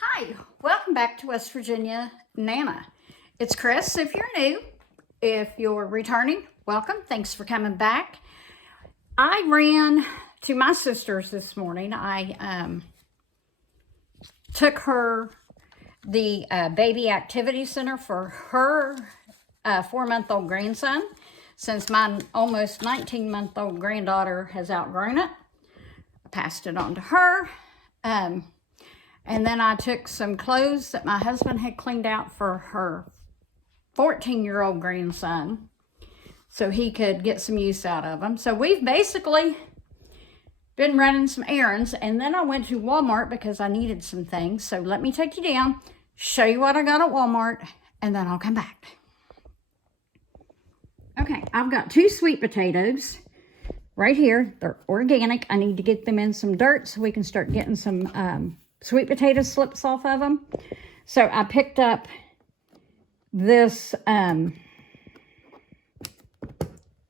Hi, welcome back to West Virginia Nana. It's Chris. If you're new, if you're returning, welcome. Thanks for coming back. I ran to my sister's this morning. I took her the baby activity center for her 4-month-old grandson, since my almost 19-month-old granddaughter has outgrown it. I passed it on to her. And then I took some clothes that my husband had cleaned out for her 14-year-old grandson so he could get some use out of them. So we've basically been running some errands, and then I went to Walmart because I needed some things. So let me take you down, show you what I got at Walmart, and then I'll come back. Okay, I've got 2 sweet potatoes right here. They're organic. I need to get them in some dirt so we can start getting some sweet potato slips off of them. So I picked up this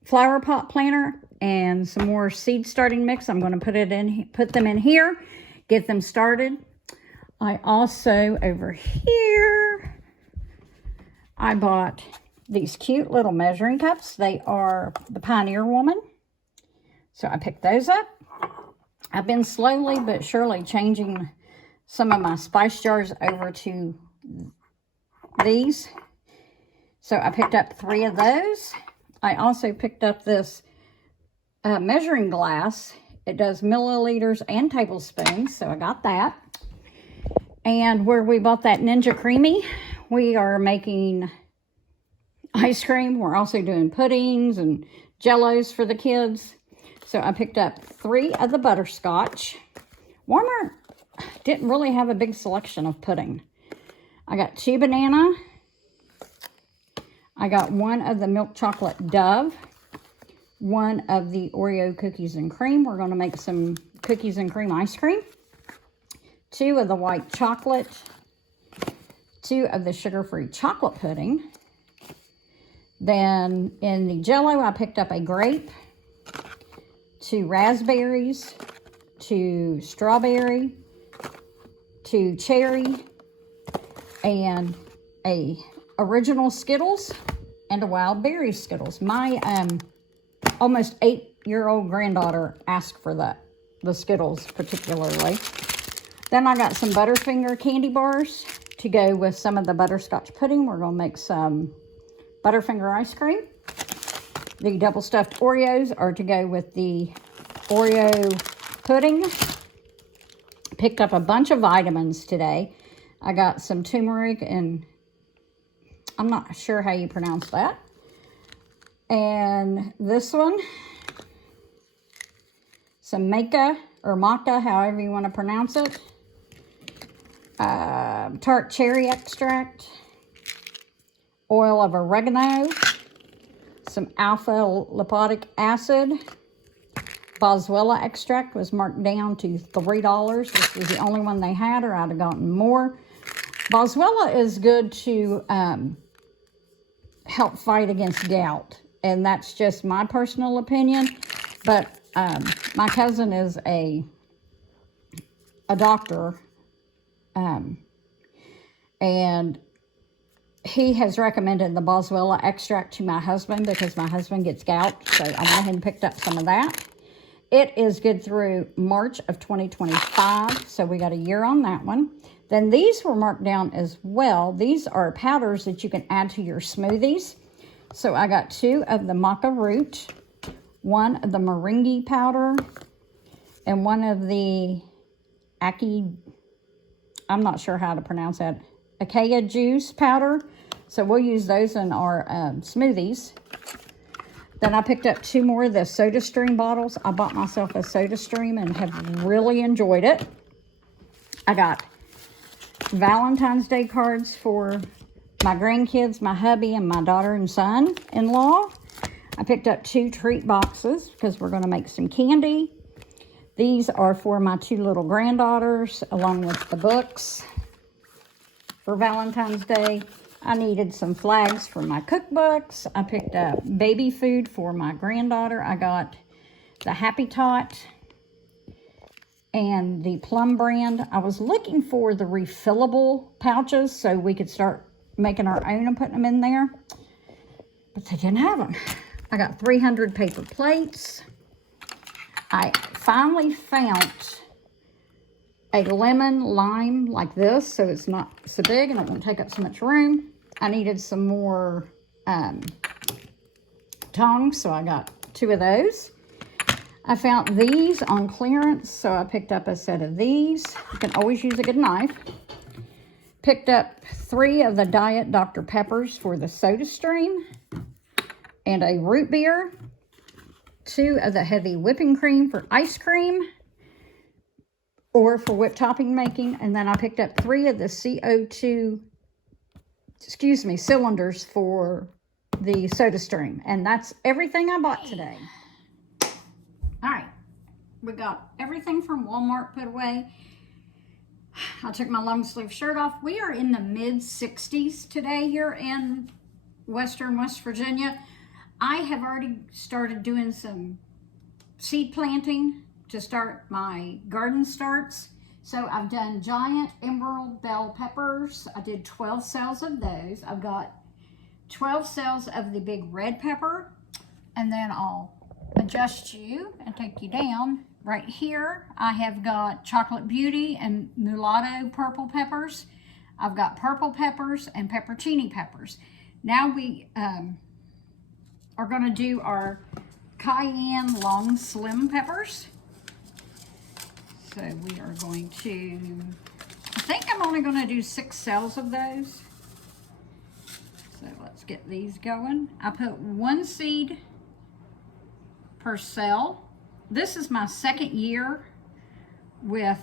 flower pot planter and some more seed starting mix. I'm going to put them in here, get them started. I also, over here, I bought these cute little measuring cups. They are the Pioneer Woman. So I picked those up. I've been slowly but surely changing some of my spice jars over to these. So I picked up 3 of those. I also picked up this measuring glass. It does milliliters and tablespoons, so I got that. And where we bought that Ninja Creamy, we are making ice cream. We're also doing puddings and jellos for the kids. So I picked up 3 of the butterscotch. Walmart didn't really have a big selection of pudding. I got 2 banana. I got 1 of the milk chocolate Dove. 1 of the Oreo cookies and cream. We're going to make some cookies and cream ice cream. 2 of the white chocolate. 2 of the sugar-free chocolate pudding. Then in the jello, I picked up a grape, 2 raspberries, 2 strawberry, 2 cherry, and a original Skittles and a wild berry Skittles. My almost 8-year-old granddaughter asked for the Skittles particularly. Then I got some Butterfinger candy bars to go with some of the butterscotch pudding. We're going to make some Butterfinger ice cream. The double stuffed Oreos are to go with the Oreo pudding. Picked up a bunch of vitamins today. I got some turmeric and I'm not sure how you pronounce that. And this one, some maca or maca, however you want to pronounce it. Tart cherry extract, oil of oregano, some alpha lipoic acid. Boswellia extract was marked down to $3. This was the only one they had, or I'd have gotten more. Boswellia is good to help fight against gout, and that's just my personal opinion. But my cousin is a doctor, and he has recommended the Boswellia extract to my husband because my husband gets gout, so I went ahead and picked up some of that. It is good through March of 2025, so we got a year on that one. Then these were marked down as well. These are powders that you can add to your smoothies. So I got 2 of the maca root, 1 of the moringa powder, and 1 of the I'm not sure how to pronounce that, Acacia juice powder. So we'll use those in our smoothies. Then I picked up 2 more of the SodaStream bottles. I bought myself a SodaStream and have really enjoyed it. I got Valentine's Day cards for my grandkids, my hubby, and my daughter and son-in-law. I picked up 2 treat boxes because we're going to make some candy. These are for my 2 little granddaughters, along with the books for Valentine's Day. I needed some flags for my cookbooks. I picked up baby food for my granddaughter. I got the Happy Tot and the Plum brand. I was looking for the refillable pouches so we could start making our own and putting them in there, but they didn't have them. I got 300 paper plates. I finally found a lemon lime like this, so it's not so big and it won't take up so much room. I needed some more tongs, so I got 2 of those. I found these on clearance, so I picked up a set of these. You can always use a good knife. Picked up 3 of the Diet Dr. Peppers for the soda stream, and a root beer, 2 of the heavy whipping cream for ice cream, or for whipped topping making, and then I picked up 3 of the cylinders for the soda stream, and that's everything I bought today. All right, we got everything from Walmart put away. I took my long sleeve shirt off. We are in the mid 60s today here in Western West Virginia. I have already started doing some seed planting to start my garden starts. So I've done giant emerald bell peppers. I did 12 cells of those. I've got 12 cells of the big red pepper, and then I'll adjust you and take you down. Right here, I have got Chocolate Beauty and Mulatto purple peppers. I've got purple peppers and peppercini peppers. Now we are going to do our cayenne long slim peppers. So we are going to, I think I'm only going to do 6 cells of those. So let's get these going. I put 1 seed per cell. This is my 2nd year with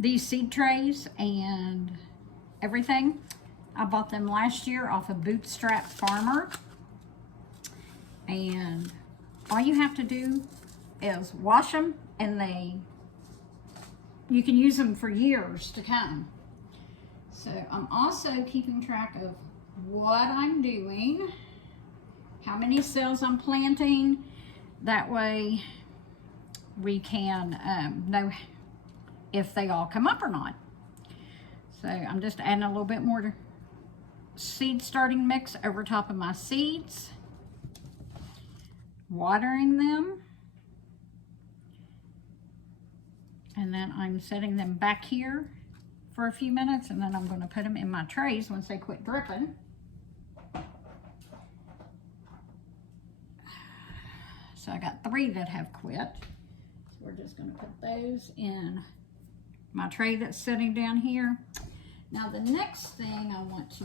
these seed trays and everything. I bought them last year off of Bootstrap Farmer. And all you have to do is wash them, and you can use them for years to come. So I'm also keeping track of what I'm doing, how many cells I'm planting. That way we can know if they all come up or not. So I'm just adding a little bit more seed starting mix over top of my seeds, watering them, and then I'm setting them back here for a few minutes, and then I'm going to put them in my trays once they quit dripping. So I got 3 that have quit. So we're just going to put those in my tray that's sitting down here. Now the next thing I want to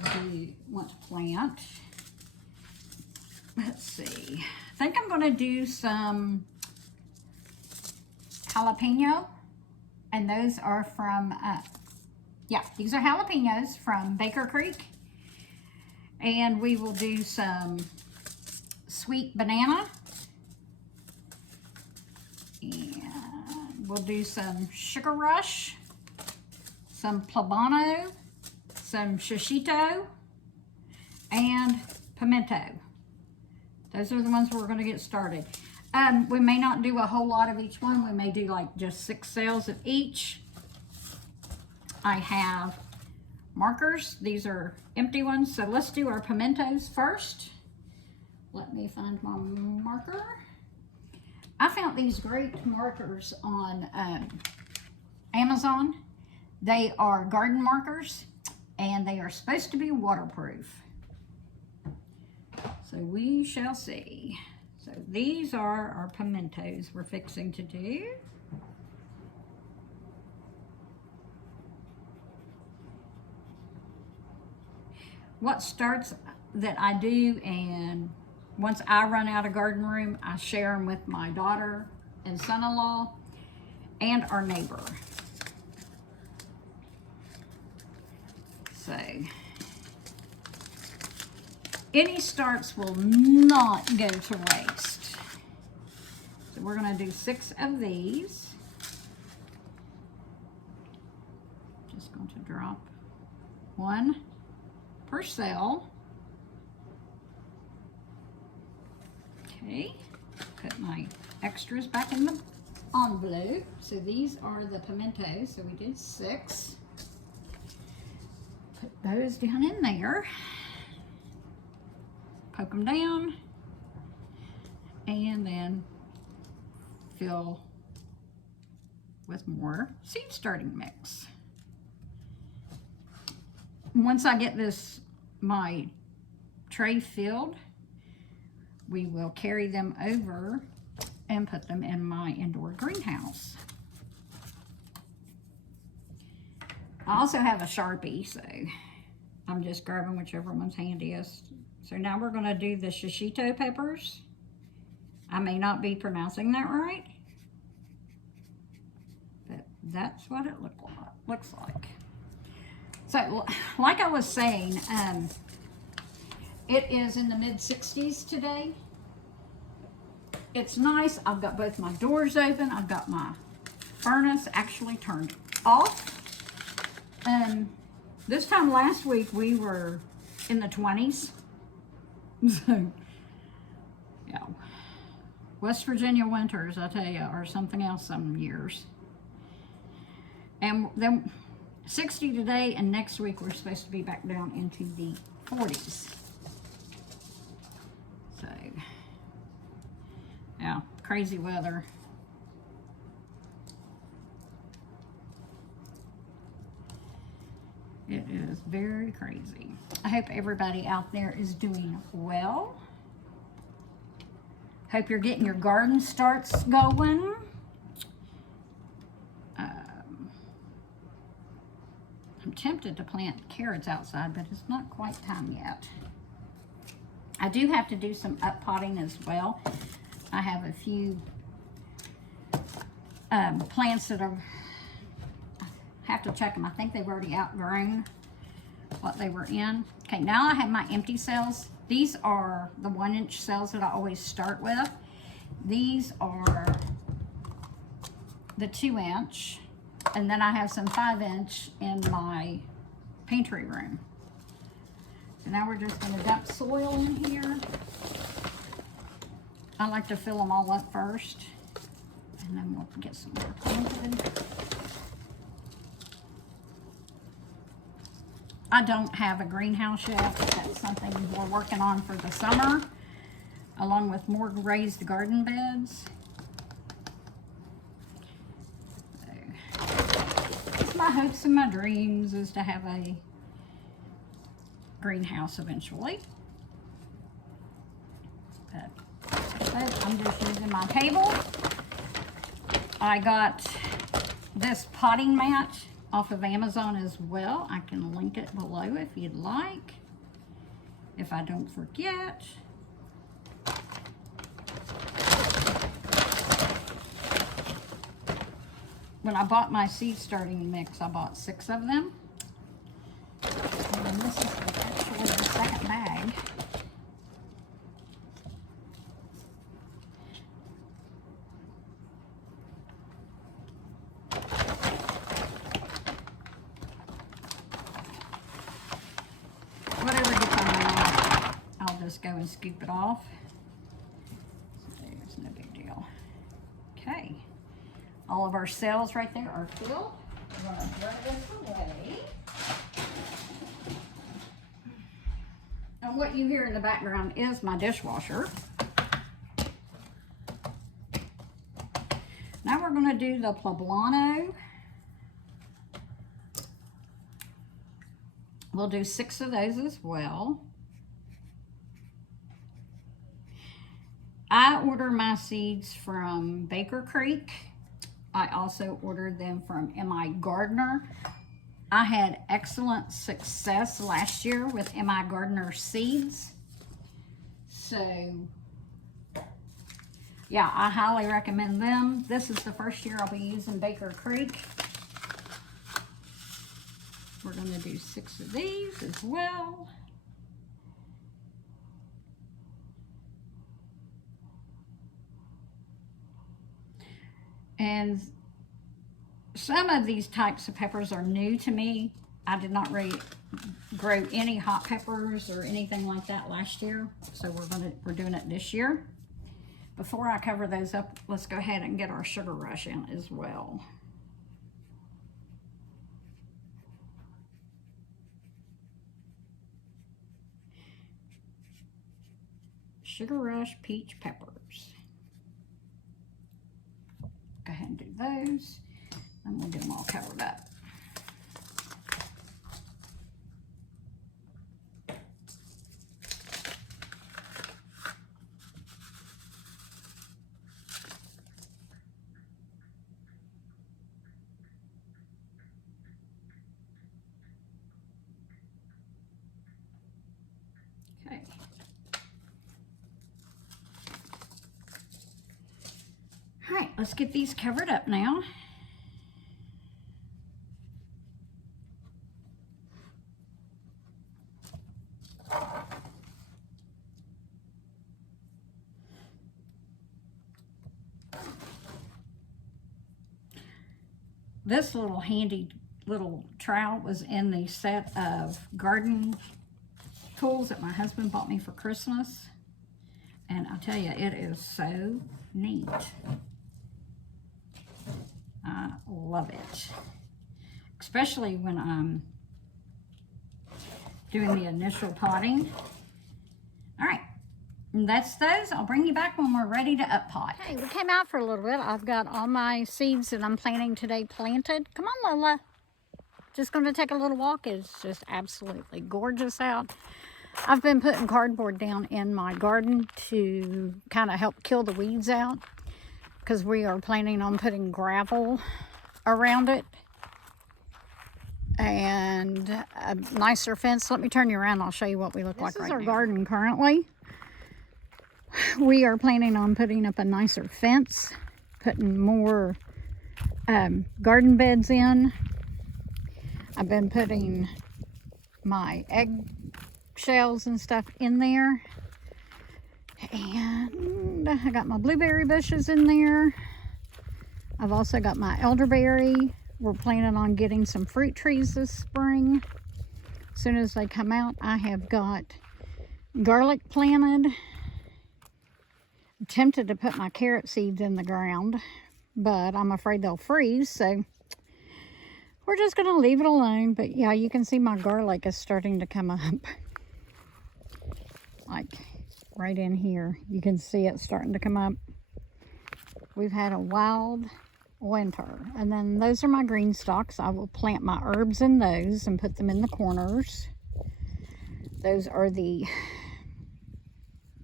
plant, let's see. I think I'm going to do some jalapeno, and those are from, these are jalapenos from Baker Creek. And we will do some sweet banana. And we'll do some Sugar Rush, some Plabano, some Shishito, and Pimento. Those are the ones we're going to get started. We may not do a whole lot of each one. We may do like just 6 cells of each. I have markers. These are empty ones. So let's do our pimentos first. Let me find my marker. I found these great markers on Amazon. They are garden markers, and they are supposed to be waterproof. So we shall see. So these are our pimentos we're fixing to do. What starts that I do, and once I run out of garden room, I share them with my daughter and son-in-law and our neighbor. So any starts will not go to waste. So we're going to do 6 of these. Just going to drop 1 per cell. Okay, put my extras back in the envelope. So these are the pimentos. So we did 6. Put those down in there. Poke them down. And then fill with more seed starting mix. Once I get my tray filled, we will carry them over and put them in my indoor greenhouse. I also have a Sharpie, so I'm just grabbing whichever one's handiest. So now we're gonna do the shishito peppers. I may not be pronouncing that right, but that's what it looks like. So, like I was saying, it is in the mid-60s today. It's nice. I've got both my doors open. I've got my furnace actually turned off. This time last week, we were in the 20s. So, yeah. West Virginia winters, I tell you, are something else some years. And then 60 today, and next week we're supposed to be back down into the 40s. So, yeah, crazy weather. It is very crazy. I hope everybody out there is doing well. Hope you're getting your garden starts going. I'm tempted to plant carrots outside, but it's not quite time yet. I do have to do some up potting as well. I have a few plants that are, I have to check them. I think they've already outgrown what they were in. Okay, now I have my empty cells. These are the 1-inch cells that I always start with. These are the 2-inch, and then I have some 5-inch in my pantry room. So now we're just gonna dump soil in here. I like to fill them all up first, and then we'll get some more planted. I don't have a greenhouse yet, but that's something we're working on for the summer, along with more raised garden beds. It's my hopes and my dreams is to have a greenhouse eventually. But I'm just using my table. I got this potting mat off of Amazon as well. I can link it below if you'd like, if I don't forget. When I bought my seed starting mix, I bought 6 of them. And then this is actually the second bag. Whatever gets on there, I'll just go and scoop it off. So there's no big deal. Okay. All of our cells right there are filled. We're going to throw this away. And what you hear in the background is my dishwasher. Now we're going to do the poblano. We'll do 6 of those as well. I order my seeds from Baker Creek. I also ordered them from M.I. Gardner. I had excellent success last year with M.I. Gardner seeds. So, yeah, I highly recommend them. This is the first year I'll be using Baker Creek. We're going to do 6 of these as well. And some of these types of peppers are new to me. I did not really grow any hot peppers or anything like that last year, so we're doing it this year. Before I cover those up, let's go ahead and get our Sugar Rush in as well. Sugar Rush peach peppers. Go ahead and do those, and we'll get them all covered up. Okay. All right, let's get these covered up now. This little handy little trowel was in the set of garden tools that my husband bought me for Christmas. And I'll tell you, it is so neat. I love it. Especially when I'm doing the initial potting. All right, and that's those. I'll bring you back when we're ready to up pot. Hey, we came out for a little bit. I've got all my seeds that I'm planting today planted. Come on, Lola. Just going to take a little walk. It's just absolutely gorgeous out. I've been putting cardboard down in my garden to kind of help kill the weeds out, because we are planning on putting gravel around it and a nicer fence. Let me turn you around. I'll show you what we look like right now. This is our garden currently. We are planning on putting up a nicer fence, putting more garden beds in. I've been putting my egg shells and stuff in there, and I got my blueberry bushes in there. I've also got my elderberry. We're planning on getting some fruit trees this spring. As soon as they come out, I have got garlic planted. I'm tempted to put my carrot seeds in the ground, but I'm afraid they'll freeze, so we're just going to leave it alone. But yeah, you can see my garlic is starting to come up. Like right in here, you can see it starting to come up. We've had a wild winter. And then those are my green stalks. I will plant my herbs in those and put them in the corners. Those are the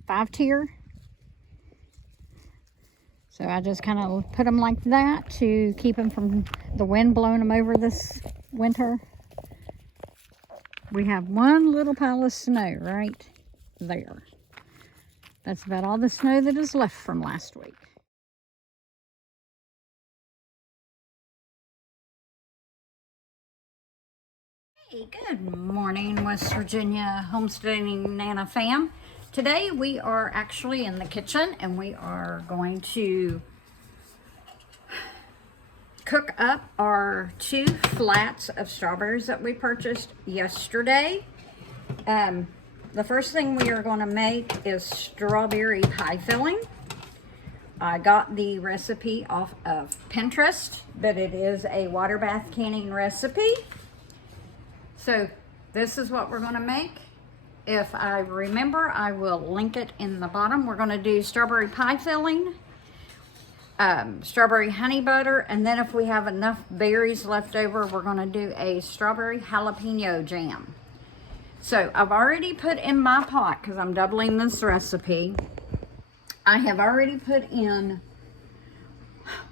5-tier. So I just kind of put them like that to keep them from the wind blowing them over this winter. We have one little pile of snow right there. That's about all the snow that is left from last week. Hey, good morning, West Virginia homesteading Nana fam. Today we are actually in the kitchen and we are going to cook up our 2 flats of strawberries that we purchased yesterday. The first thing we are going to make is strawberry pie filling. I got the recipe off of Pinterest, but it is a water bath canning recipe. So this is what we're going to make. If I remember, I will link it in the bottom. We're going to do strawberry pie filling, strawberry honey butter, and then if we have enough berries left over, we're going to do a strawberry jalapeno jam. So I've already put in my pot, because I'm doubling this recipe, I have already put in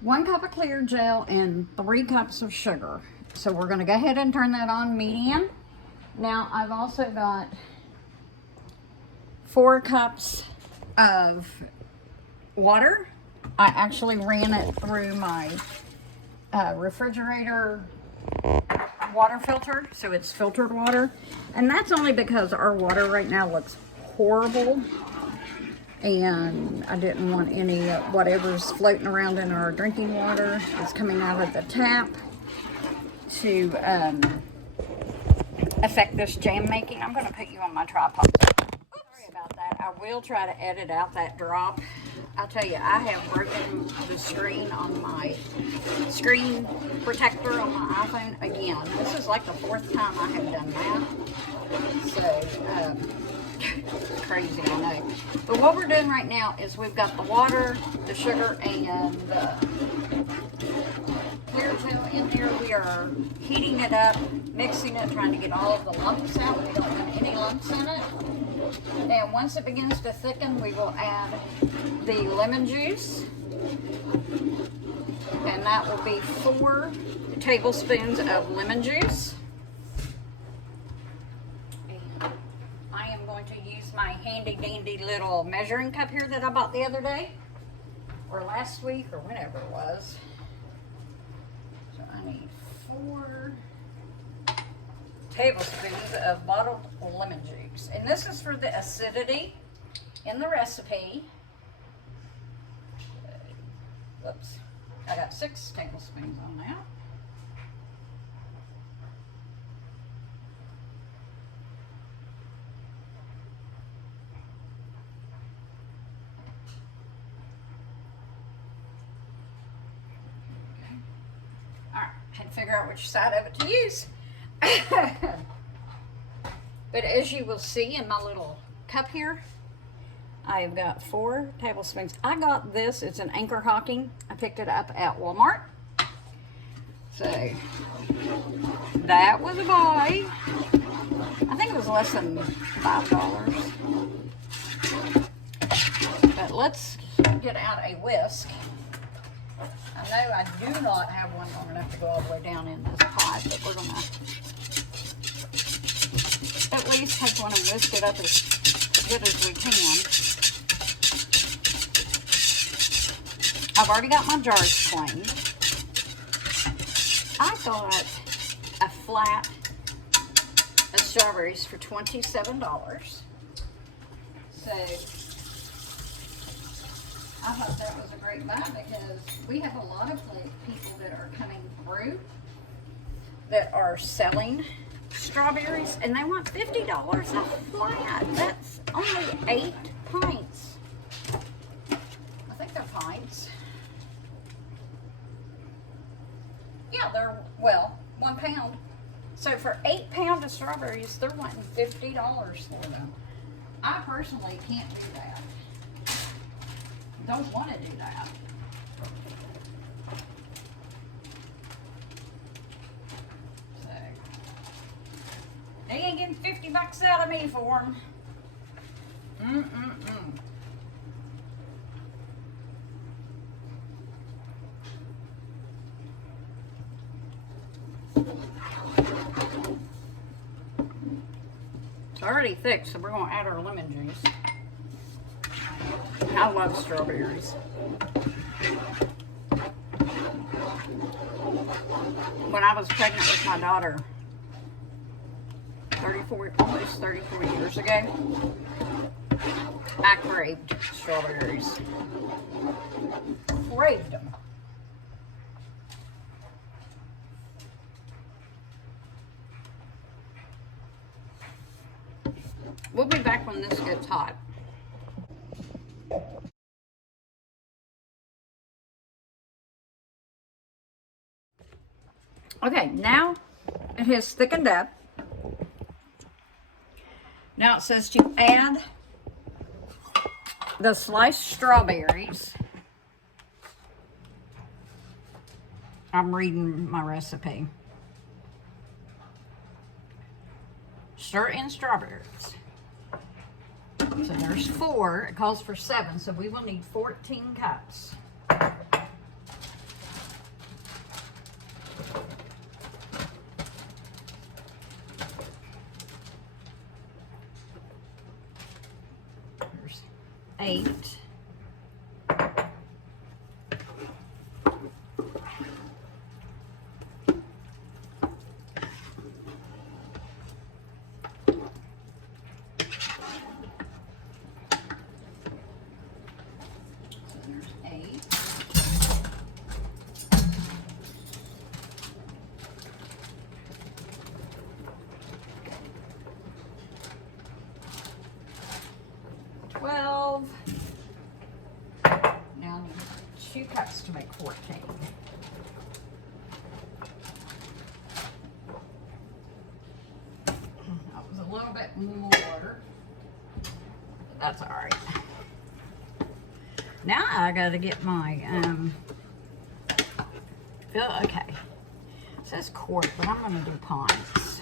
1 cup of clear gel and 3 cups of sugar. So we're going to go ahead and turn that on medium. Now I've also got 4 cups of water. I actually ran it through my refrigerator water filter, so it's filtered water, and that's only because our water right now looks horrible, and I didn't want any whatever's floating around in our drinking water that's coming out of the tap to affect this jam making. I'm going to put you on my tripod. Oops. Sorry about that. I will try to edit out that drop. I'll tell you, I have broken the screen on my screen protector on my iPhone again. This is like the 4th time I have done that. So, crazy, I know. But what we're doing right now is we've got the water, the sugar, and clear gel in here. We are heating it up, mixing it, trying to get all of the lumps out. We don't want any lumps in it. And once it begins to thicken, we will add the lemon juice. And that will be 4 tablespoons of lemon juice. And I am going to use my handy dandy little measuring cup here that I bought the other day, or last week, or whenever it was. So I need 4 tablespoons of bottled lemon juice. And this is for the acidity in the recipe. Whoops. I got 6 tablespoons on that. Okay. All right, I had to figure out which side of it to use. But as you will see in my little cup here, I have got 4 tablespoons. I got this, it's an Anchor Hocking. I picked it up at Walmart. So, that was a buy. I think it was less than $5. But let's get out a whisk. I know I do not have one long enough to go all the way down in this pot, but we're gonna at least take one and whisk it up as good as we can. I've already got my jars cleaned. I got a flat of strawberries for $27. So I thought that was a great buy because we have a lot of people that are coming through that are selling strawberries, and they want $50 a flat. That's only 8 pints. I think they're pints. Yeah, they're, well, 1 pound. So for 8 pounds of strawberries, they're wanting $50 for them. I personally can't do that. Don't want to do that. They ain't getting $50 out of me for them. It's already thick, so we're going to add our lemon juice. I love strawberries. When I was pregnant with my daughter, almost 34 years ago, I craved strawberries. Craved them. We'll be back when this gets hot. Okay, now it has thickened up. Now it says to add the sliced strawberries. I'm reading my recipe. Stir in strawberries. So there's 4. It calls for 7, so we will need 14 cups. There's 8. 14. That was a little bit more. That's all right. Now I gotta get my, okay. It says quart, but I'm gonna do pints.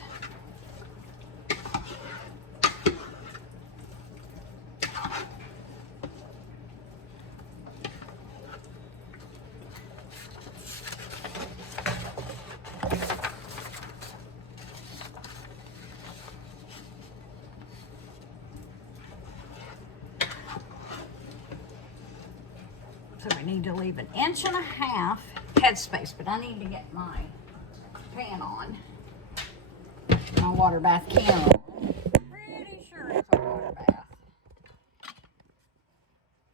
So we need to leave 1.5 inches headspace, but I need to get my pan on. My water bath can on. Pretty sure it's a water bath.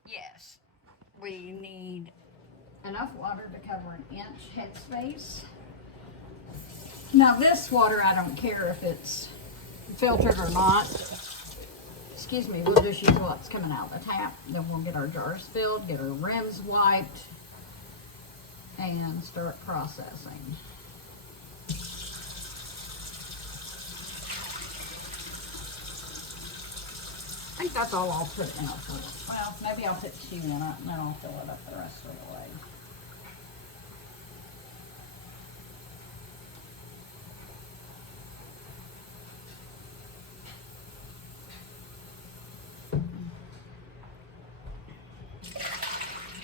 Yes, we need enough water to cover 1 inch headspace. Now this water, I don't care if it's filtered or not. Excuse me, we'll just use what's coming out of the tap. Then we'll get our jars filled, get our rims wiped, and start processing. I think that's all I'll put in it. Well, maybe I'll put 2 in it, and then I'll fill it up the rest of the way.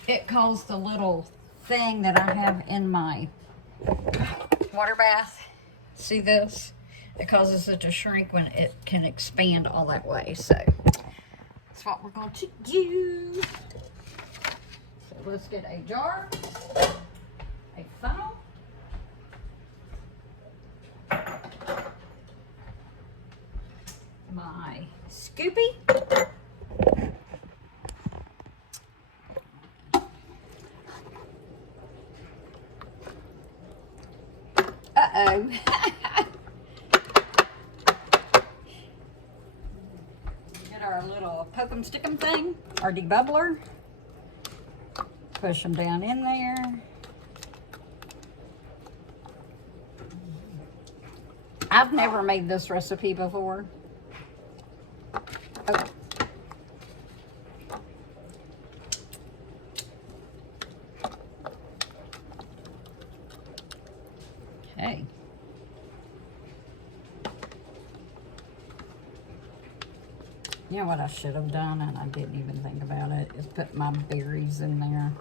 It caused the little thing that I have in my water bath. See this? It causes it to shrink when it can expand all that way. So that's what we're going to do. So let's get a jar, a funnel, my scoopy, uh-oh. Get our little poke 'em stick 'em thing, our debubbler. Push them down in there. I've never made this recipe before. Oh. Okay. You know what I should have done, and I didn't even think about it, is put my berries in there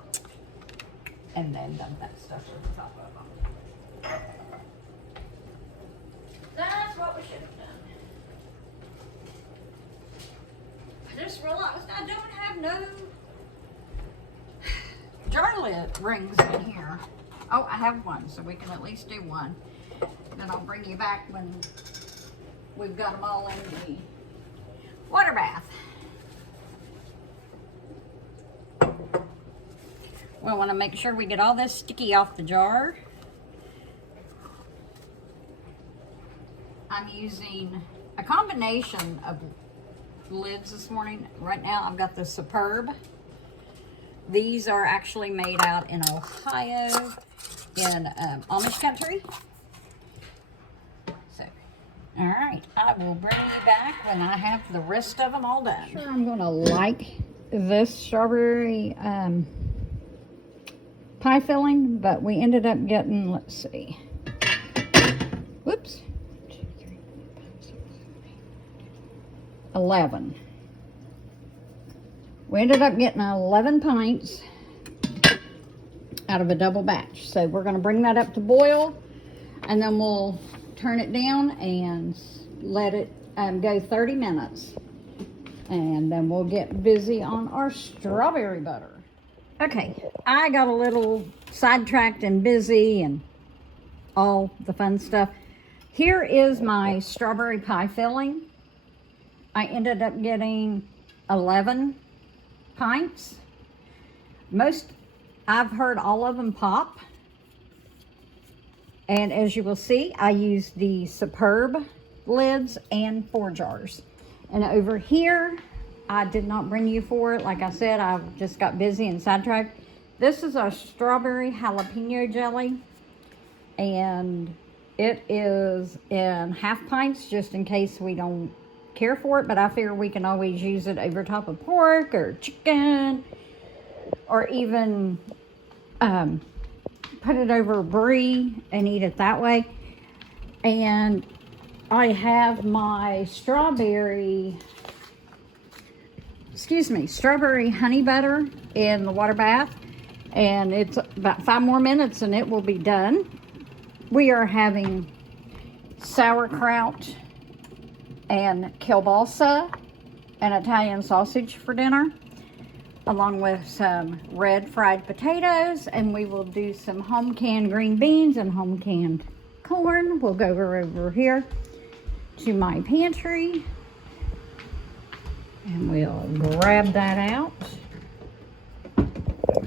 and then done that stuff on top of them. That's what we should have done. I just realized I don't have no jar lid rings in here. Oh, I have one, so we can at least do one. Then I'll bring you back when we've got them all in the water bath. We want to make sure we get all this sticky off the jar. I'm using a combination of lids this morning. Right now I've got the Superb. These are actually made out in Ohio, in Amish country. So, all right, I will bring you back when I have the rest of them all done. Sure, I'm gonna like this strawberry pie filling, but we ended up getting, let's see, whoops, 11. We ended up getting 11 pints out of a double batch. So we're going to bring that up to boil, and then we'll turn it down and let it go 30 minutes. And then we'll get busy on our strawberry butter. Okay, I got a little sidetracked and busy and all the fun stuff. Here is my strawberry pie filling. I ended up getting 11 pints. I've heard all of them pop. And as you will see, I used the Superb lids and 4 jars. And over here, I did not bring you for it. Like I said, I just got busy and sidetracked. This is our strawberry jalapeno jelly, and it is in half pints just in case we don't care for it, but I figure we can always use it over top of pork or chicken, or even put it over brie and eat it that way. And I have my strawberry honey butter in the water bath, and it's about 5 more minutes and it will be done. We are having sauerkraut and kielbasa and Italian sausage for dinner, along with some red fried potatoes, and we will do some home canned green beans and home canned corn. We'll go over here to my pantry and we'll grab that out.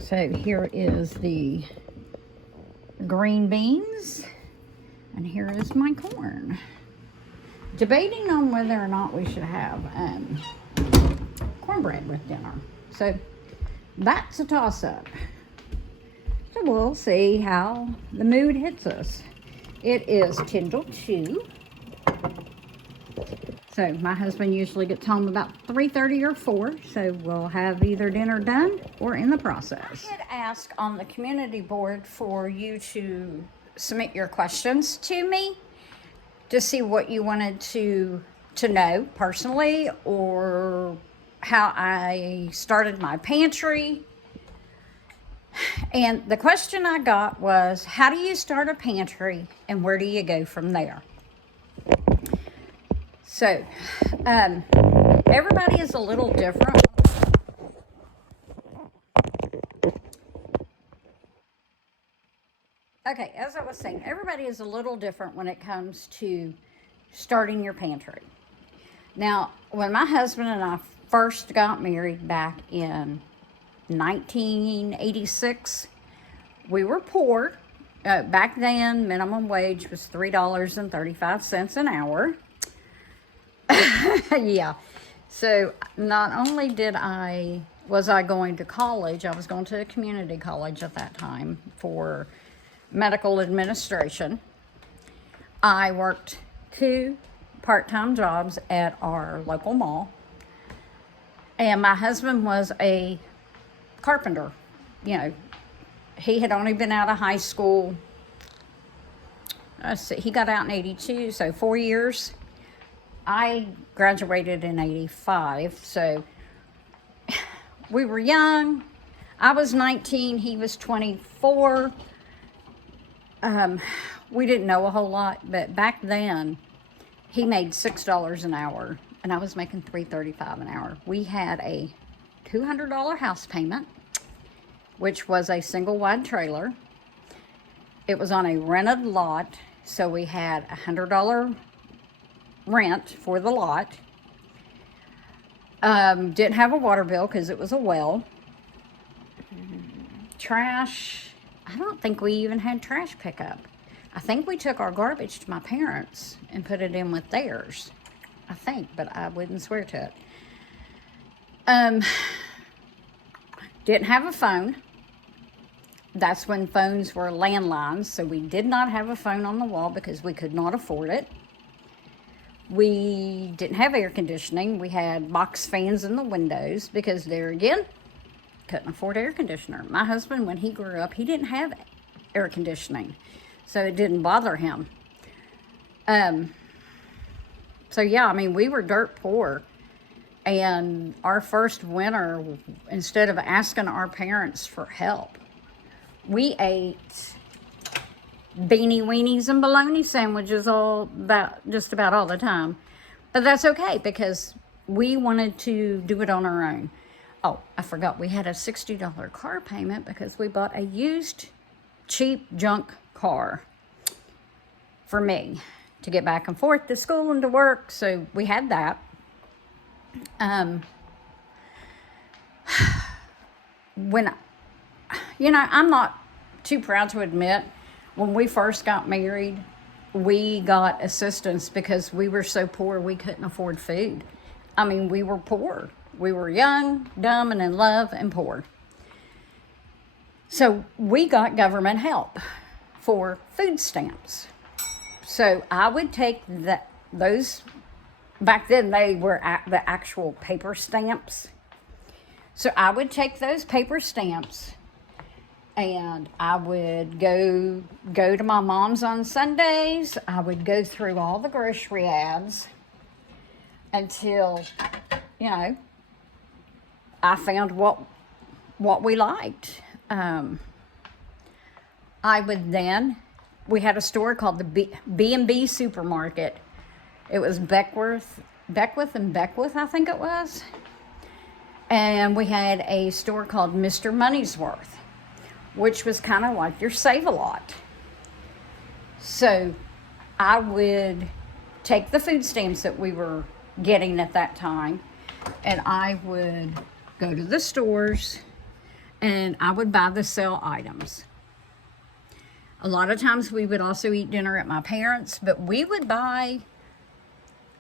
So here is the green beans and here is my corn. Debating on whether or not we should have cornbread with dinner. So that's a toss-up. So we'll see how the mood hits us. It is 10 till 2. So my husband usually gets home about 3:30 or 4. So we'll have either dinner done or in the process. I did ask on the community board for you to submit your questions to me to see what you wanted to know personally, or how I started my pantry. And the question I got was, how do you start a pantry and where do you go from there? So, everybody is a little different. Okay, as I was saying, everybody is a little different when it comes to starting your pantry. Now, when my husband and I first got married back in 1986, we were poor. Back then, minimum wage was $3.35 an hour. Yeah. So not only was I going to college, I was going to a community college at that time for medical administration. I worked 2 part-time jobs at our local mall. And my husband was a carpenter. You know, he had only been out of high school. He got out in 82, so 4 years. I graduated in 85, so we were young. I was 19, he was 24. We didn't know a whole lot, but back then, he made $6 an hour, and I was making $3.35 an hour. We had a $200 house payment, which was a single wide trailer. It was on a rented lot, so we had $100 rent for the lot. Didn't have a water bill because it was a well. Trash, I don't think we even had trash pickup. I think we took our garbage to my parents and put it in with theirs. I think, but I wouldn't swear to it. Didn't have a phone. That's when phones were landlines, so we did not have a phone on the wall because we could not afford it. We didn't have air conditioning. We had box fans in the windows because, there again, couldn't afford air conditioner. My husband, when he grew up, he didn't have air conditioning, so it didn't bother him. So yeah, I mean, we were dirt poor. And our first winter, instead of asking our parents for help, we ate beanie weenies and bologna sandwiches just about all the time. But that's okay because we wanted to do it on our own. Oh, I forgot, we had a $60 car payment because we bought a used cheap junk car for me to get back and forth to school and to work. So we had that. I'm not too proud to admit, when we first got married, we got assistance because we were so poor we couldn't afford food. I mean, we were poor. We were young, dumb, and in love, and poor. So we got government help for food stamps. So I would take those, back then they were the actual paper stamps. So I would take those paper stamps and I would go to my mom's on Sundays. I would go through all the grocery ads until, I found what we liked. I would then, we had a store called the B&B Supermarket. It was Beckwith and Beckwith, I think it was. And we had a store called Mr. Money'sworth, which was kind of like your Save-A-Lot. So I would take the food stamps that we were getting at that time, and I would go to the stores, and I would buy the sale items. A lot of times we would also eat dinner at my parents', but we would buy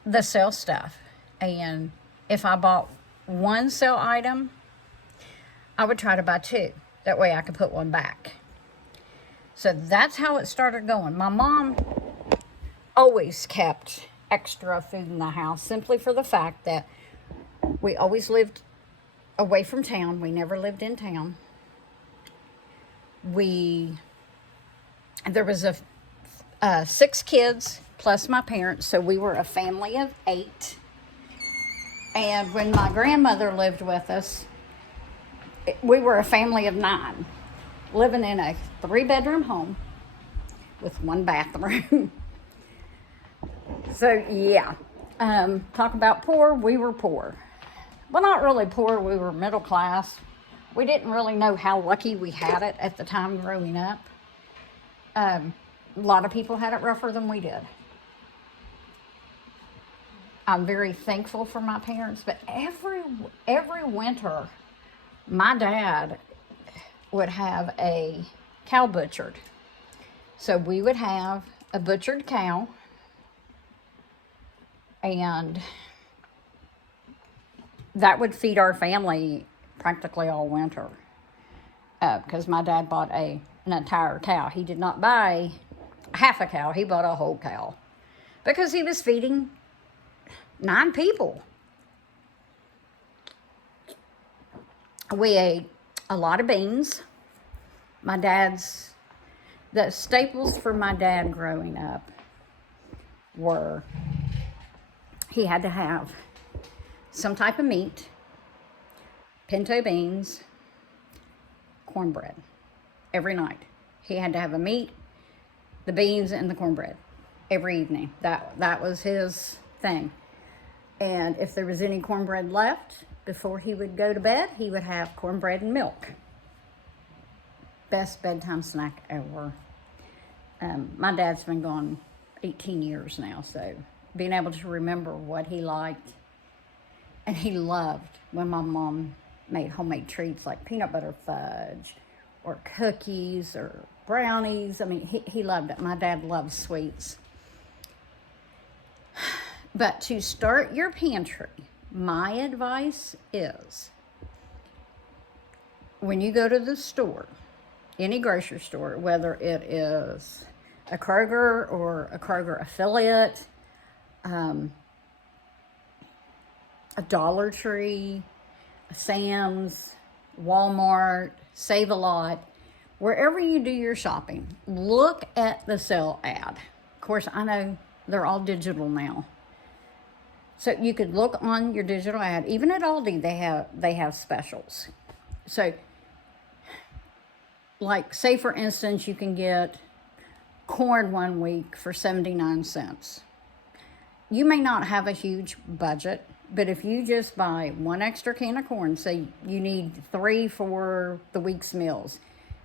the sale stuff. And if I bought one sale item, I would try to buy two. That way I could put one back. So that's how it started going. My mom always kept extra food in the house simply for the fact that we always lived away from town. We never lived in town. There was 6 kids plus my parents, so we were a family of 8. And when my grandmother lived with us, we were a family of 9, living in a 3-bedroom home with 1 bathroom. So yeah, talk about poor, we were poor. Well, not really poor, we were middle class. We didn't really know how lucky we had it at the time growing up. A lot of people had it rougher than we did. I'm very thankful for my parents, but every winter, my dad would have a cow butchered. So we would have a butchered cow, and that would feed our family practically all winter. Because my dad bought an entire cow. He did not buy half a cow, he bought a whole cow. Because he was feeding 9 people. We ate a lot of beans. The staples for my dad growing up were, he had to have some type of meat, pinto beans, cornbread every night. He had to have a meat, the beans, and the cornbread every evening. That was his thing. And if there was any cornbread left before he would go to bed, he would have cornbread and milk. Best bedtime snack ever. My dad's been gone 18 years now, so being able to remember what he liked. And he loved when my mom made homemade treats like peanut butter fudge or cookies or brownies. I mean, he loved it. My dad loves sweets. But to start your pantry, my advice is, when you go to the store, any grocery store, whether it is a Kroger or a Kroger affiliate, a Dollar Tree, a Sam's, Walmart, Save-A-Lot, wherever you do your shopping, look at the sale ad. Of course, I know they're all digital now. So you could look on your digital ad. Even at Aldi, they have specials. So, like, say for instance, you can get corn one week for 79 cents. You may not have a huge budget, but if you just buy 1 extra can of corn, say you need 3 for the week's meals,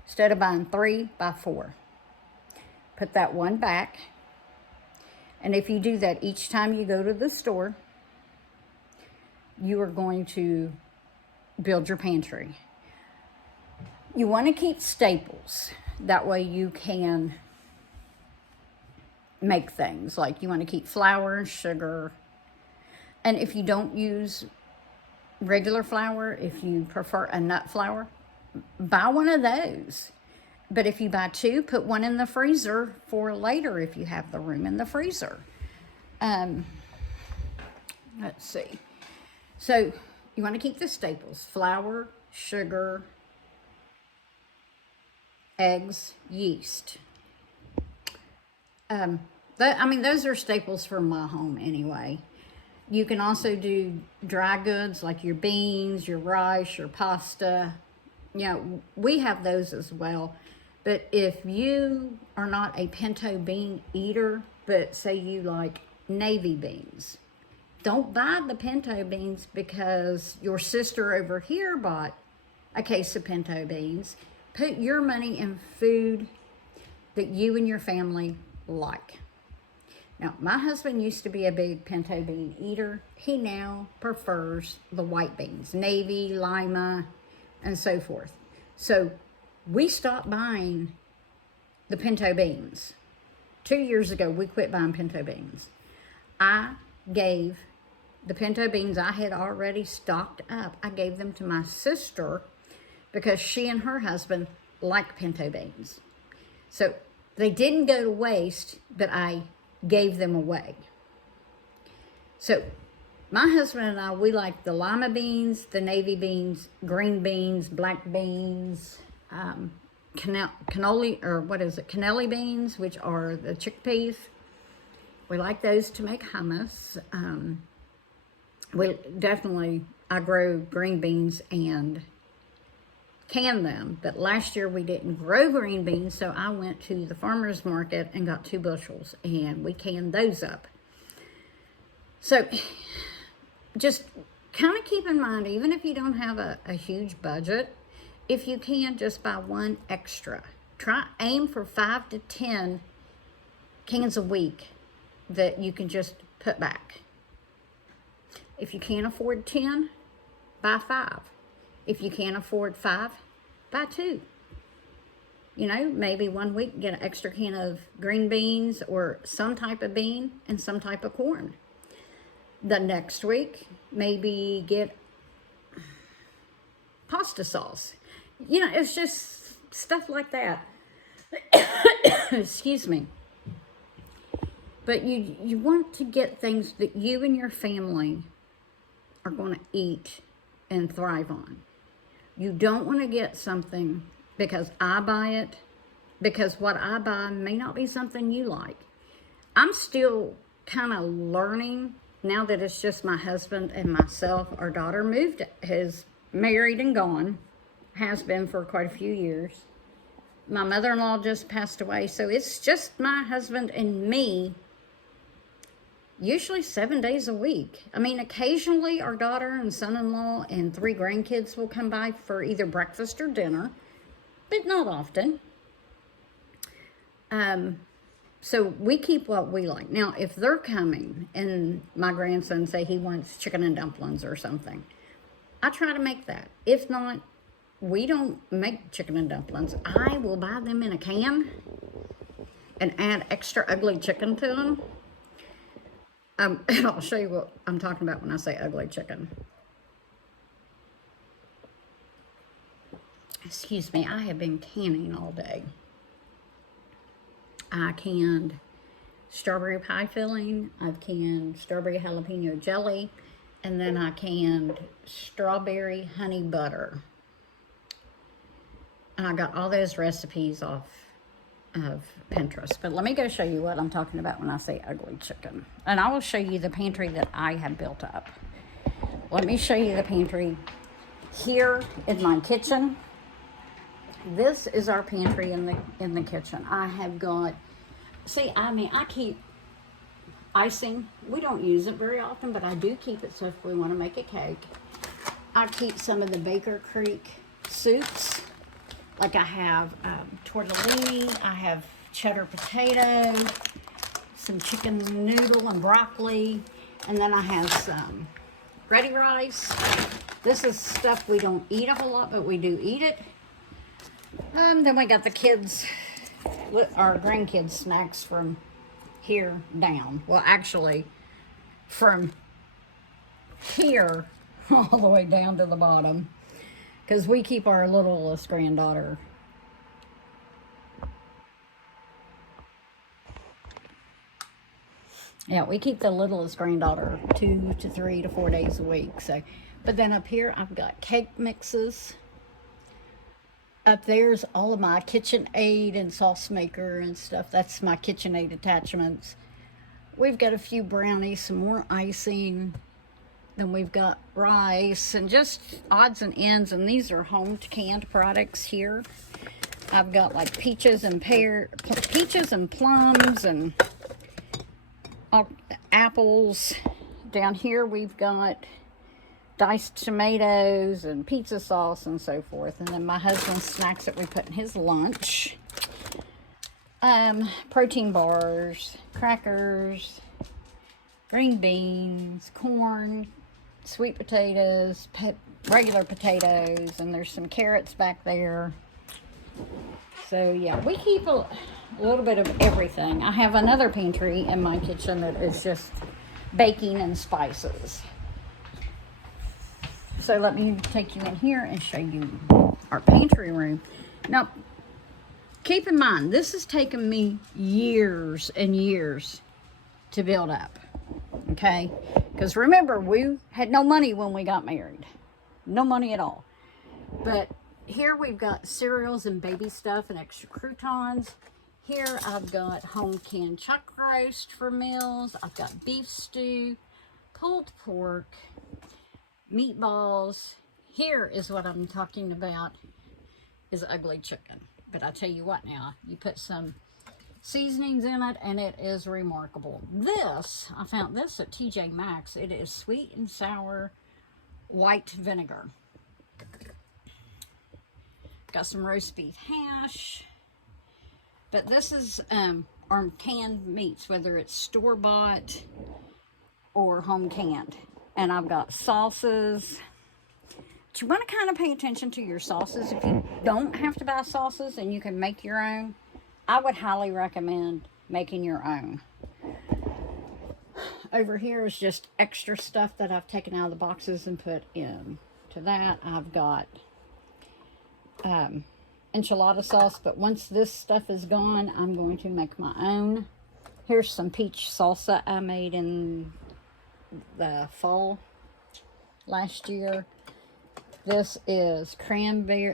instead of buying 3, buy 4. Put that 1 back. And if you do that each time you go to the store, you are going to build your pantry. You want to keep staples. That way you can make things. Like you want to keep flour, sugar. And if you don't use regular flour, if you prefer a nut flour, buy one of those. But if you buy two, put one in the freezer for later if you have the room in the freezer. Let's see. So you want to keep the staples: flour, sugar, eggs, yeast. Those are staples for my home anyway. You can also do dry goods like your beans, your rice, your pasta. We have those as well. But if you are not a pinto bean eater, but say you like navy beans, don't buy the pinto beans because your sister over here bought a case of pinto beans. Put your money in food that you and your family like. Now, my husband used to be a big pinto bean eater. He now prefers the white beans, navy, lima, and so forth. So we stopped buying the pinto beans. 2 years ago, we quit buying pinto beans. I gave the pinto beans I had already stocked up. I gave them to my sister because she and her husband like pinto beans. So they didn't go to waste, but I gave them away. So my husband and I, we like the lima beans, the navy beans, green beans, black beans, cannelli beans, which are the chickpeas. We like those to make hummus. I grow green beans and can them, but last year we didn't grow green beans, so I went to the farmer's market and got 2 bushels, and we canned those up. So just kind of keep in mind, even if you don't have a huge budget, if you can, just buy one extra. Aim for 5 to 10 cans a week that you can just put back. If you can't afford 10, buy 5. If you can't afford 5, buy 2. Maybe 1 week get an extra can of green beans or some type of bean and some type of corn. The next week, maybe get pasta sauce. It's just stuff like that. Excuse me. But you want to get things that you and your family are going to eat and thrive on. You don't want to get something because I buy it, because what I buy may not be something you like. I'm still kind of learning now that it's just my husband and myself. Our daughter has married and gone, has been for quite a few years. My mother-in-law just passed away, so it's just my husband and me, usually 7 days a week. Occasionally our daughter and son-in-law and 3 grandkids will come by for either breakfast or dinner, but not often. So we keep what we like. Now, if they're coming and my grandson say he wants chicken and dumplings or something, I try to make that. If not, we don't make chicken and dumplings. I will buy them in a can and add extra ugly chicken to them. And I'll show you what I'm talking about when I say ugly chicken. Excuse me, I have been canning all day. I canned strawberry pie filling, I've canned strawberry jalapeno jelly, and then I canned strawberry honey butter. And I got all those recipes off of Pinterest. But let me go show you what I'm talking about when I say ugly chicken. And I will show you the pantry that I have built up. Let me show you the pantry here in my kitchen. This is our pantry in the kitchen. I have got, I keep icing. We don't use it very often, but I do keep it so if we want to make a cake. I keep some of the Baker Creek soups. Like I have tortellini, I have cheddar potato, some chicken noodle and broccoli, and then I have some ready rice. This is stuff we don't eat a whole lot, but we do eat it. Then we got the kids, our grandkids' snacks from here down. Well, actually, from here all the way down to the bottom. because we keep our littlest granddaughter. Yeah, we keep the littlest granddaughter 2 to 3 to 4 days a week. So, but then up here I've got cake mixes. Up there's all of my KitchenAid and sauce maker and stuff. That's my KitchenAid attachments. We've got a few brownies, some more icing. Then we've got rice and just odds and ends. And these are home canned products here. I've got like peaches and plums and apples. Down here we've got diced tomatoes and pizza sauce and so forth. And then my husband's snacks that we put in his lunch. Protein bars, crackers, green beans, corn, sweet potatoes, regular potatoes, and there's some carrots back there. So yeah, we keep a little bit of everything. I have another pantry in my kitchen that is just baking and spices. So let me take you in here and show you our pantry room. Now, keep in mind, this has taken me years and years to build up, okay? Because remember, we had no money when we got married. No money at all. But here we've got cereals and baby stuff and extra croutons. Here I've got home canned chuck roast for meals. I've got beef stew, pulled pork, meatballs. Here is what I'm talking about, is ugly chicken. But I tell you what now, you put some seasonings in it and it is remarkable. This, I found this at TJ Maxx. It is sweet and sour white vinegar. Got some roast beef hash. But this is our canned meats, whether it's store-bought or home canned. And I've got sauces. But you want to kind of pay attention to your sauces. If you don't have to buy sauces and you can make your own, I would highly recommend making your own. Over here is just extra stuff that I've taken out of the boxes and put in. To that, I've got enchilada sauce, but once this stuff is gone, I'm going to make my own. Here's some peach salsa I made in the fall last year. This is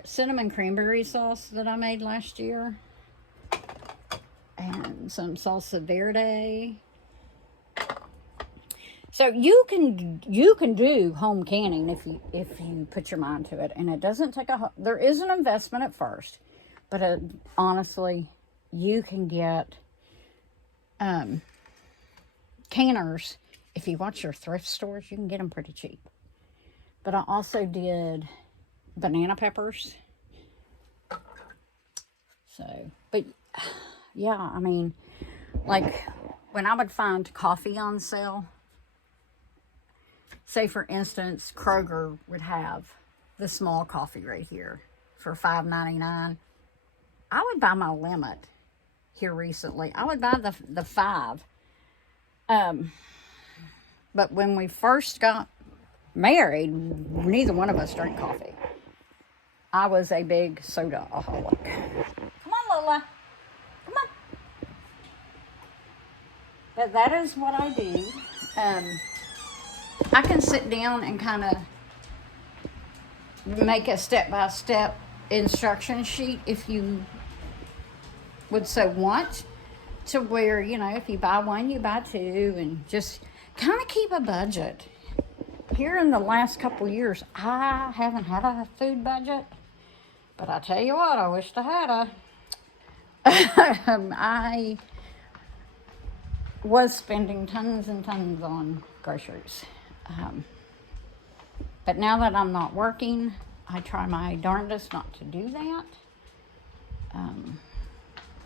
cinnamon cranberry sauce that I made last year, and some salsa verde. So you can do home canning if you put your mind to it, and it doesn't take there is an investment at first, but honestly, you can get canners. If you watch your thrift stores, you can get them pretty cheap. But I also did banana peppers. So, but yeah, I mean, like when I would find coffee on sale, say for instance, Kroger would have the small coffee right here for $5.99. I would buy my limit here recently. I would buy the 5. But when we first got married, neither one of us drank coffee. I was a big soda-aholic. Come on, Lola. Come on. But that is what I do. I can sit down and kind of make a step-by-step instruction sheet if you would so want, to where, you know, if you buy one, you buy two, and just kind of keep a budget. Here in the last couple years, I haven't had a food budget, but I tell you what, I wished I had a. I was spending tons and tons on groceries. But now that I'm not working, I try my darndest not to do that.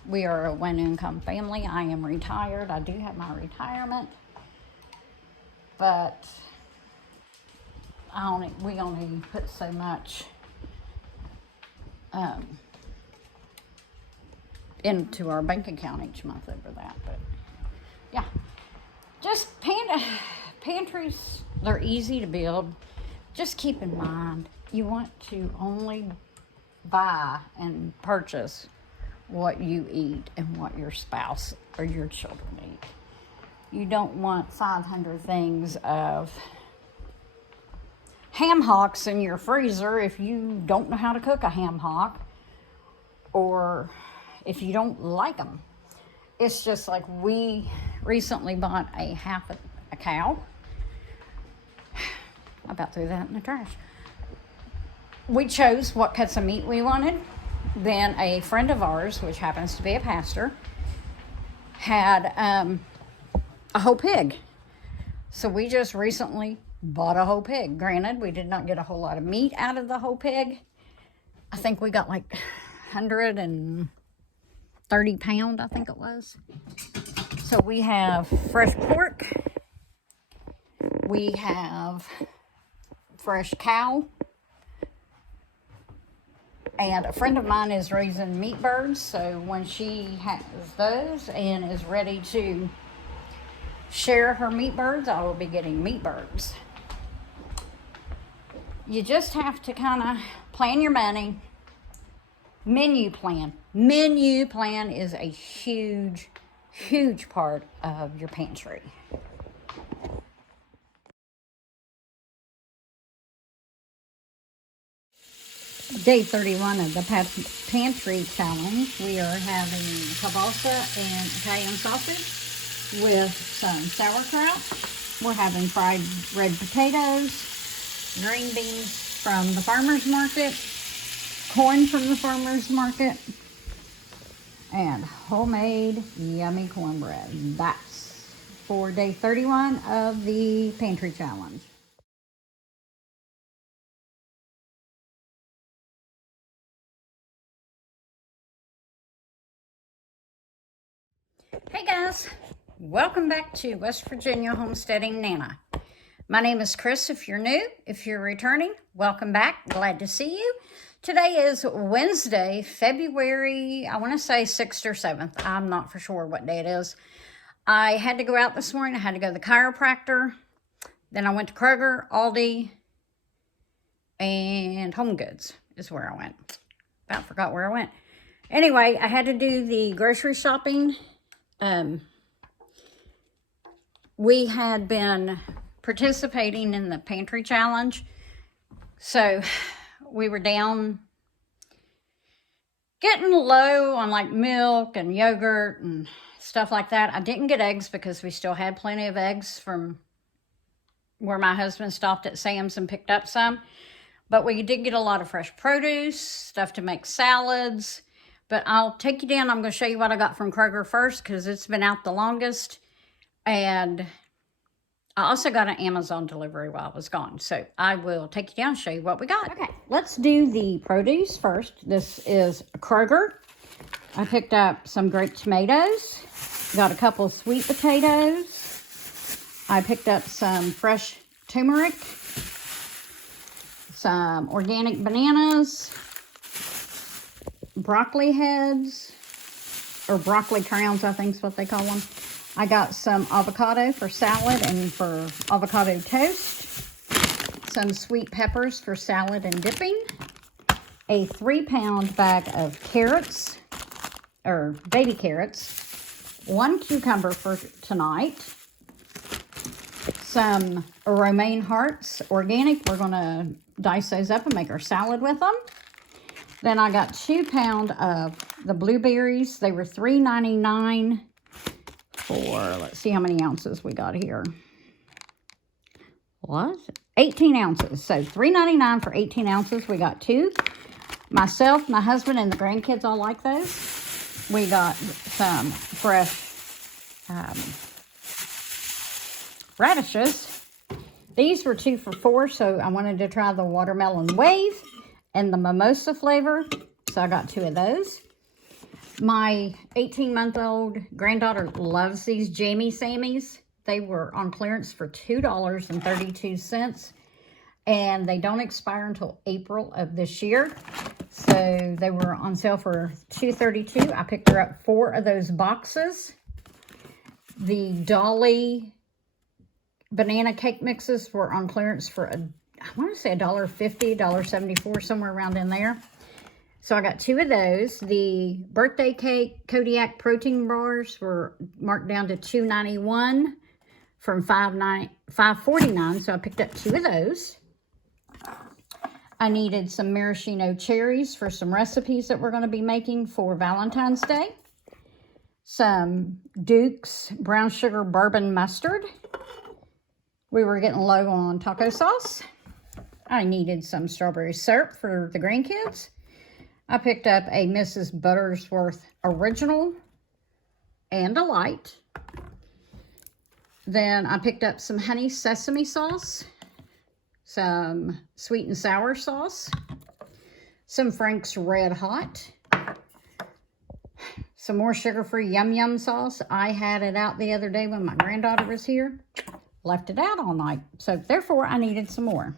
We are a one-income family. I am retired. I do have my retirement. But we only put so much into our bank account each month over that. But yeah, just pantries, they're easy to build. Just keep in mind, you want to only buy and purchase what you eat and what your spouse or your children eat. You don't want 500 things of ham hocks in your freezer if you don't know how to cook a ham hock or if you don't like them. It's just like we recently bought a cow. I about threw that in the trash. We chose what cuts of meat we wanted. Then a friend of ours, which happens to be a pastor, had a whole pig. So we just recently bought a whole pig. Granted, we did not get a whole lot of meat out of the whole pig. I think we got like 130 pound, I think it was. So we have fresh pork. We have fresh cow. And a friend of mine is raising meat birds, so when she has those and is ready to share her meat birds, I will be getting meat birds. You just have to kind of plan your money. Menu plan. Menu plan is a huge, huge part of your pantry. Day 31 of the pantry challenge. We are having kielbasa and Italian sausage with some sauerkraut. We're having fried red potatoes, green beans from the farmer's market, corn from the farmer's market, and homemade yummy cornbread. That's for day 31 of the pantry challenge. Hey guys, welcome back to West Virginia Homesteading Nana. My name is Chris. If you're new, if you're returning, welcome back. Glad to see you. Today is Wednesday, February, I want to say 6th or 7th. I'm not for sure what day it is. I had to go out this morning. I had to go to the chiropractor. Then I went to Kroger, Aldi, and Home Goods is where I went. About forgot where I went. Anyway, I had to do the grocery shopping. We had been participating in the pantry challenge, so we were down, getting low on like milk and yogurt and stuff like that. I didn't get eggs because we still had plenty of eggs from where my husband stopped at Sam's and picked up some, but we did get a lot of fresh produce, stuff to make salads. But I'll take you down. I'm going to show you what I got from Kroger first because it's been out the longest. And I also got an Amazon delivery while I was gone. So I will take you down and show you what we got. Okay, let's do the produce first. This is Kroger. I picked up some grape tomatoes. Got a couple of sweet potatoes. I picked up some fresh turmeric. Some organic bananas. Broccoli heads, or broccoli crowns, I think is what they call them. I got some avocado for salad and for avocado toast. Some sweet peppers for salad and dipping. A 3-pound bag of carrots, or baby carrots. 1 cucumber for tonight. Some romaine hearts, organic. We're going to dice those up and make our salad with them. Then I got 2 pounds of the blueberries. They were $3.99 for, let's see how many ounces we got here. What? 18 ounces. So $3.99 for 18 ounces. We got 2. Myself, my husband, and the grandkids all like those. We got some fresh radishes. These were 2 for $4, so I wanted to try the watermelon wave and the mimosa flavor, so I got 2 of those. My 18-month-old granddaughter loves these Jammy Sammies. They were on clearance for $2.32, and they don't expire until April of this year. So they were on sale for $2.32. I picked her up 4 of those boxes. The Dolly banana cake mixes were on clearance for I want to say $1.50, $1.74, somewhere around in there. So I got 2 of those. The birthday cake Kodiak protein bars were marked down to $2.91 from $5.49. So I picked up 2 of those. I needed some maraschino cherries for some recipes that we're going to be making for Valentine's Day. Some Duke's brown sugar bourbon mustard. We were getting low on taco sauce. I needed some strawberry syrup for the grandkids. I picked up a Mrs. Buttersworth original and a light. Then I picked up some honey sesame sauce, some sweet and sour sauce, some Frank's Red Hot, some more sugar-free Yum Yum sauce. I had it out the other day when my granddaughter was here. Left it out all night, so therefore I needed some more.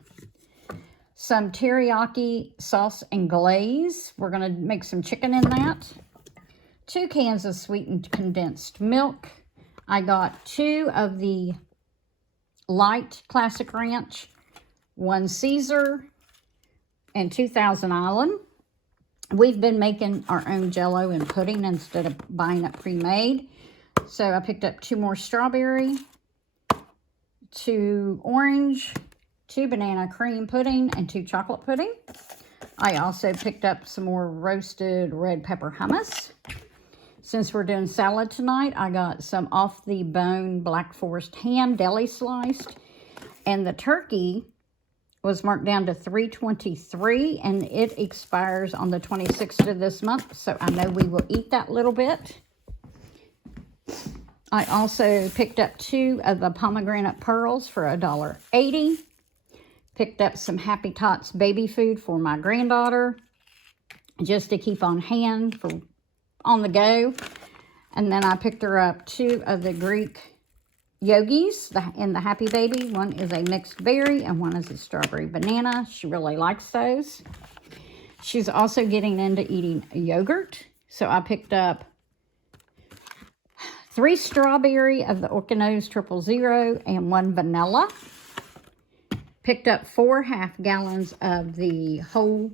Some teriyaki sauce and glaze. We're going to make some chicken in that. 2 cans of sweetened condensed milk. I got 2 of the light classic ranch, 1 Caesar, and 2 Thousand Island. We've been making our own jello and pudding instead of buying it pre-made. So I picked up 2 more strawberry, 2 orange, 2 banana cream pudding, and 2 chocolate pudding. I also picked up some more roasted red pepper hummus. Since we're doing salad tonight, I got some off-the-bone Black Forest ham deli sliced. And the turkey was marked down to $3.23, and it expires on the 26th of this month. So I know we will eat that little bit. I also picked up 2 of the pomegranate pearls for $1.80. Picked up some Happy Tots baby food for my granddaughter, just to keep on hand for on the go. And then I picked her up 2 of the Greek yogis in the Happy Baby. One is a mixed berry and one is a strawberry banana. She really likes those. She's also getting into eating yogurt. So I picked up 3 strawberry of the Orcanos 000 and 1 vanilla. Picked up 4 half gallons of the whole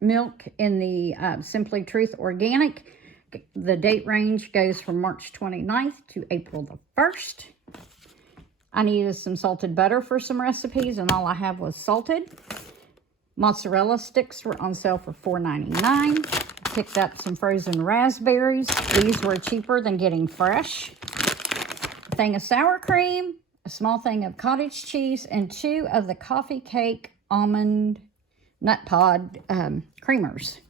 milk in the Simply Truth Organic. The date range goes from March 29th to April the 1st. I needed some salted butter for some recipes, and all I have was salted. Mozzarella sticks were on sale for $4.99. Picked up some frozen raspberries. These were cheaper than getting fresh. A thing of sour cream, a small thing of cottage cheese, and 2 of the coffee cake almond nut pod creamers.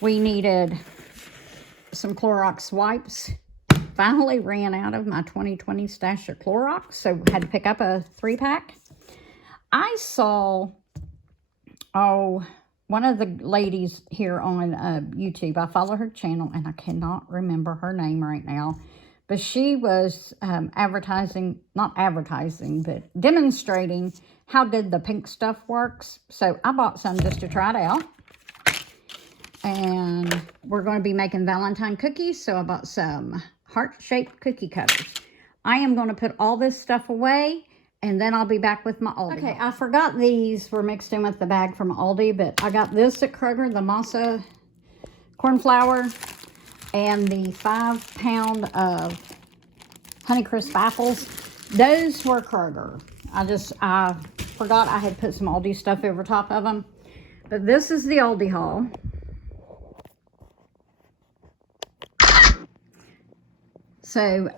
We needed some Clorox wipes. Finally ran out of my 2020 stash of Clorox, so had to pick up a 3-pack. I saw, one of the ladies here on YouTube. I follow her channel, and I cannot remember her name right now. But she was not advertising, but demonstrating how good the pink stuff works. So I bought some just to try it out. And we're going to be making Valentine cookies. So I bought some heart-shaped cookie cutters. I am going to put all this stuff away, and then I'll be back with my Aldi. Okay, I forgot these were mixed in with the bag from Aldi, but I got this at Kroger, the masa corn flour, and the 5-pound of Honeycrisp apples. Those were Kroger. I forgot I had put some Aldi stuff over top of them. But this is the Aldi haul. So,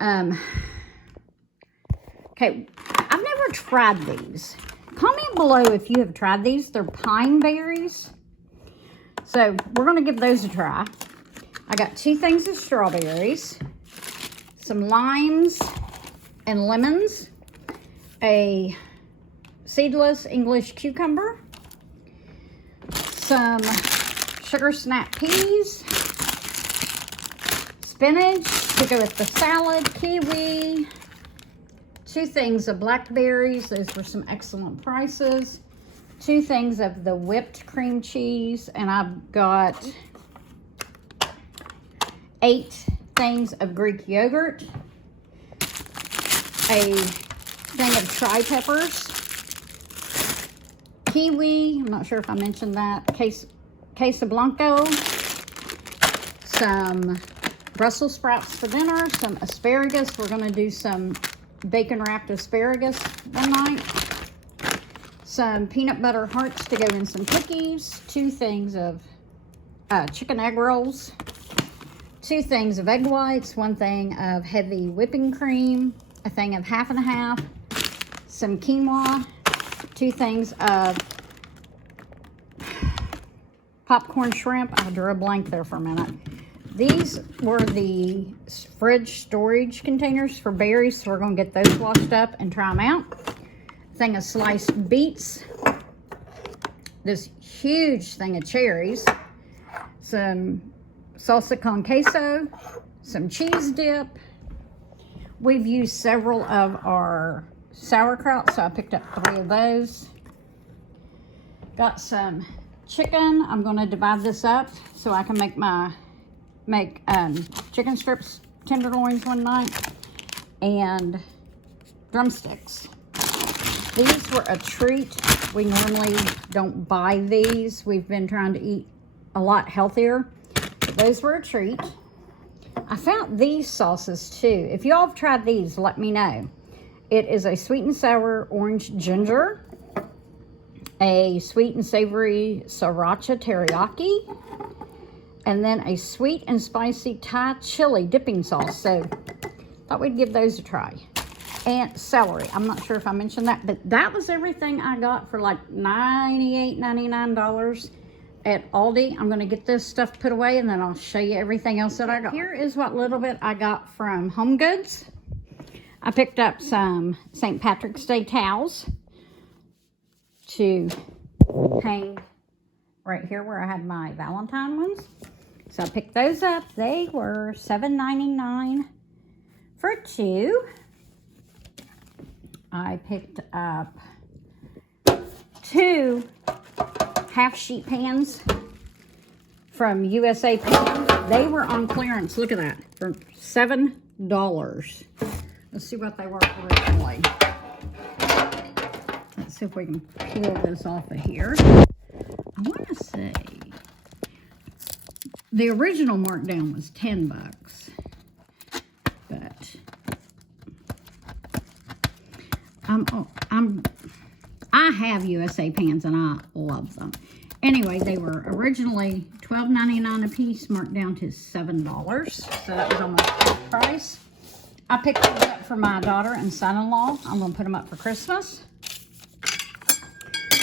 okay, I've never tried these. Comment below if you have tried these. They're pine berries. So, we're going to give those a try. I got 2 things of strawberries, some limes and lemons, a seedless English cucumber, some sugar snap peas, spinach to go with the salad, kiwi, 2 things of blackberries. Those were some excellent prices. 2 things of the whipped cream cheese, and I've got 8 things of Greek yogurt, a thing of tri-peppers, kiwi. I'm not sure if I mentioned that. Queso Blanco. Some Brussels sprouts for dinner. Some asparagus. We're going to do some bacon wrapped asparagus one night. Some peanut butter hearts to go in some cookies. 2 things of chicken egg rolls. 2 things of egg whites. 1 thing of heavy whipping cream. A thing of half and half. Some quinoa. 2 things of popcorn shrimp. I drew a blank there for a minute. These were the fridge storage containers for berries, so we're going to get those washed up and try them out. Thing of sliced beets. This huge thing of cherries. Some salsa con queso. Some cheese dip. We've used several of our sauerkraut, so I picked up 3 of those. Got some chicken. I'm going to divide this up so I can make chicken strips, tenderloins one night, and drumsticks. These were a treat. We normally don't buy these. We've been trying to eat a lot healthier. Those were a treat. I found these sauces too. If y'all have tried these, let me know. It is a sweet and sour orange ginger, a sweet and savory sriracha teriyaki, and then a sweet and spicy Thai chili dipping sauce. So thought we'd give those a try. And celery. I'm not sure if I mentioned that, but that was everything I got for like $98, $99 at Aldi. I'm going to get this stuff put away and then I'll show you everything else that I got. Here is what little bit I got from Home Goods. I picked up some St. Patrick's Day towels to hang right here where I had my Valentine ones. So I picked those up. They were $7.99 for 2. I picked up 2 half sheet pans from USA Pan. They were on clearance. Look at that, for $7. Let's see what they were originally. Let's see if we can peel this off of here. I want to say the original markdown was $10, but I have USA Pans and I love them. Anyway, they were originally $12.99 a piece, marked down to $7. So that was almost half price. I picked these up for my daughter and son-in-law. I'm going to put them up for Christmas.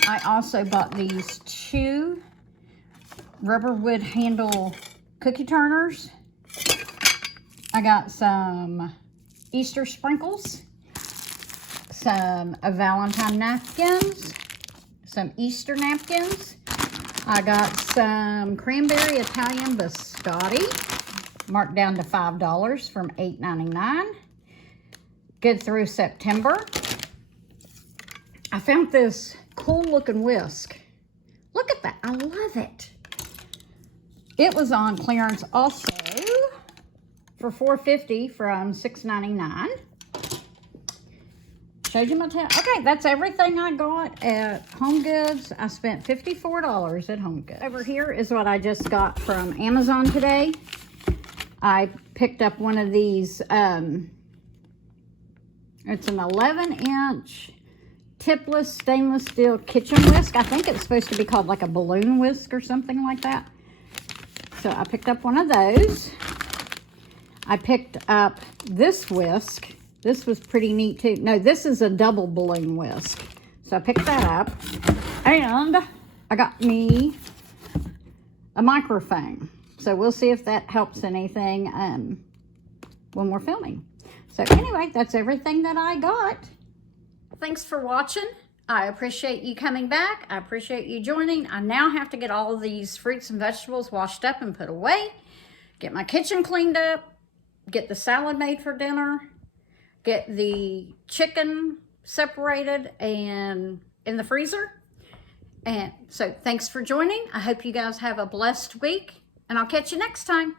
I also bought these 2 rubber wood handle cookie turners. I got some Easter sprinkles, some Valentine napkins, some Easter napkins. I got some cranberry Italian biscotti, marked down to $5 from $8.99. Good through September. I found this cool looking whisk. Look at that, I love it. It was on clearance also for $4.50 from $6.99. Showed you my tab. Okay, that's everything I got at Home Goods. I spent $54 at Home Goods. Over here is what I just got from Amazon today. I picked up one of these, it's an 11-inch tipless stainless steel kitchen whisk. I think it's supposed to be called like a balloon whisk or something like that. So I picked up one of those. I picked up this whisk. This was pretty neat too. No, this is a double balloon whisk. So I picked that up. And I got me a microphone. So we'll see if that helps anything when we're filming. So anyway, that's everything that I got. Thanks for watching. I appreciate you coming back. I appreciate you joining. I now have to get all of these fruits and vegetables washed up and put away. Get my kitchen cleaned up. Get the salad made for dinner. Get the chicken separated and in the freezer. And so thanks for joining. I hope you guys have a blessed week. And I'll catch you next time.